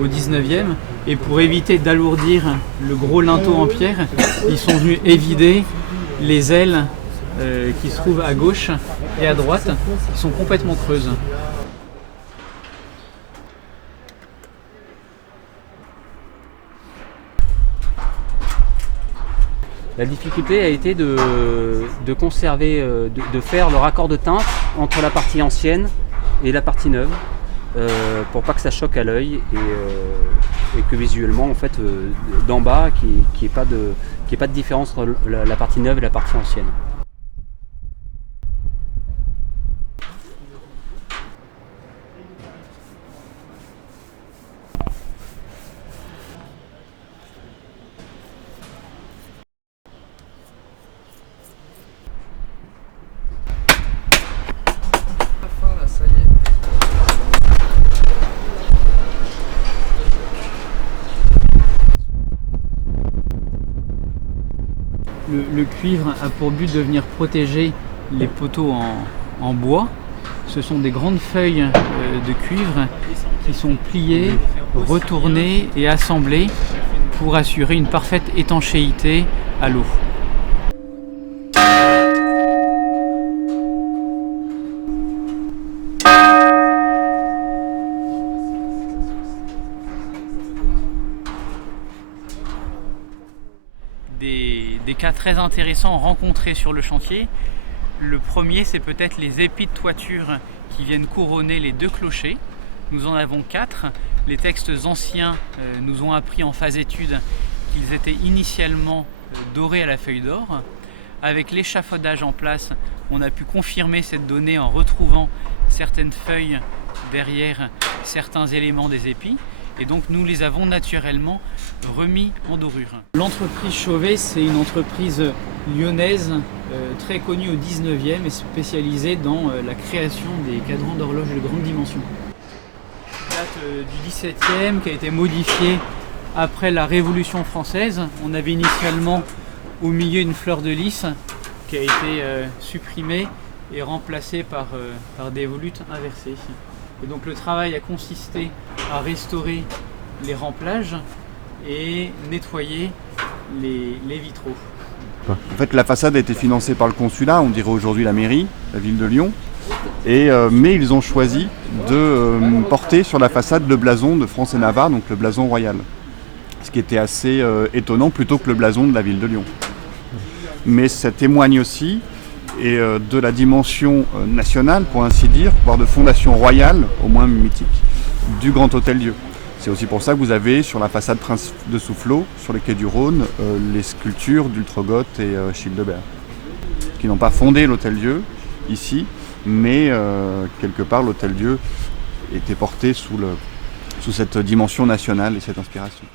au 19e, et pour éviter d'alourdir le gros linteau en pierre, ils sont venus évider les ailes qui se trouvent à gauche et à droite, qui sont complètement creuses. La difficulté a été de conserver, de faire le raccord de teinte entre la partie ancienne et la partie neuve, pour pas que ça choque à l'œil et que visuellement, en fait, d'en bas, qu'il n'y ait pas de différence entre la partie neuve et la partie ancienne. Le cuivre a pour but de venir protéger les poteaux en bois. Ce sont des grandes feuilles de cuivre qui sont pliées, retournées et assemblées pour assurer une parfaite étanchéité à l'eau. Des cas très intéressants rencontrés sur le chantier. Le premier, c'est peut-être les épis de toiture qui viennent couronner les deux clochers. Nous en avons 4. Les textes anciens nous ont appris en phase étude qu'ils étaient initialement dorés à la feuille d'or. Avec l'échafaudage en place, on a pu confirmer cette donnée en retrouvant certaines feuilles derrière certains éléments des épis. Et donc nous les avons naturellement remis en dorure. L'entreprise Chauvet, c'est une entreprise lyonnaise très connue au 19e et spécialisée dans la création des cadrans d'horloge de grande dimension. Date du 17e, qui a été modifiée après la Révolution française. On avait initialement au milieu une fleur de lys qui a été supprimée et remplacée par des volutes inversées. Et donc le travail a consisté à restaurer les remplages et nettoyer les vitraux. En fait, la façade a été financée par le consulat, on dirait aujourd'hui la mairie, la ville de Lyon. Mais ils ont choisi de porter sur la façade le blason de France et Navarre, donc le blason royal. Ce qui était assez étonnant, plutôt que le blason de la ville de Lyon. Mais ça témoigne aussi de la dimension nationale, pour ainsi dire, voire de fondation royale, au moins mythique, du Grand Hôtel-Dieu. C'est aussi pour ça que vous avez sur la façade Prince de Soufflot, sur les quais du Rhône, les sculptures d'Ultregoth et Childebert, qui n'ont pas fondé l'Hôtel-Dieu ici, mais quelque part l'Hôtel-Dieu était porté sous cette dimension nationale et cette inspiration.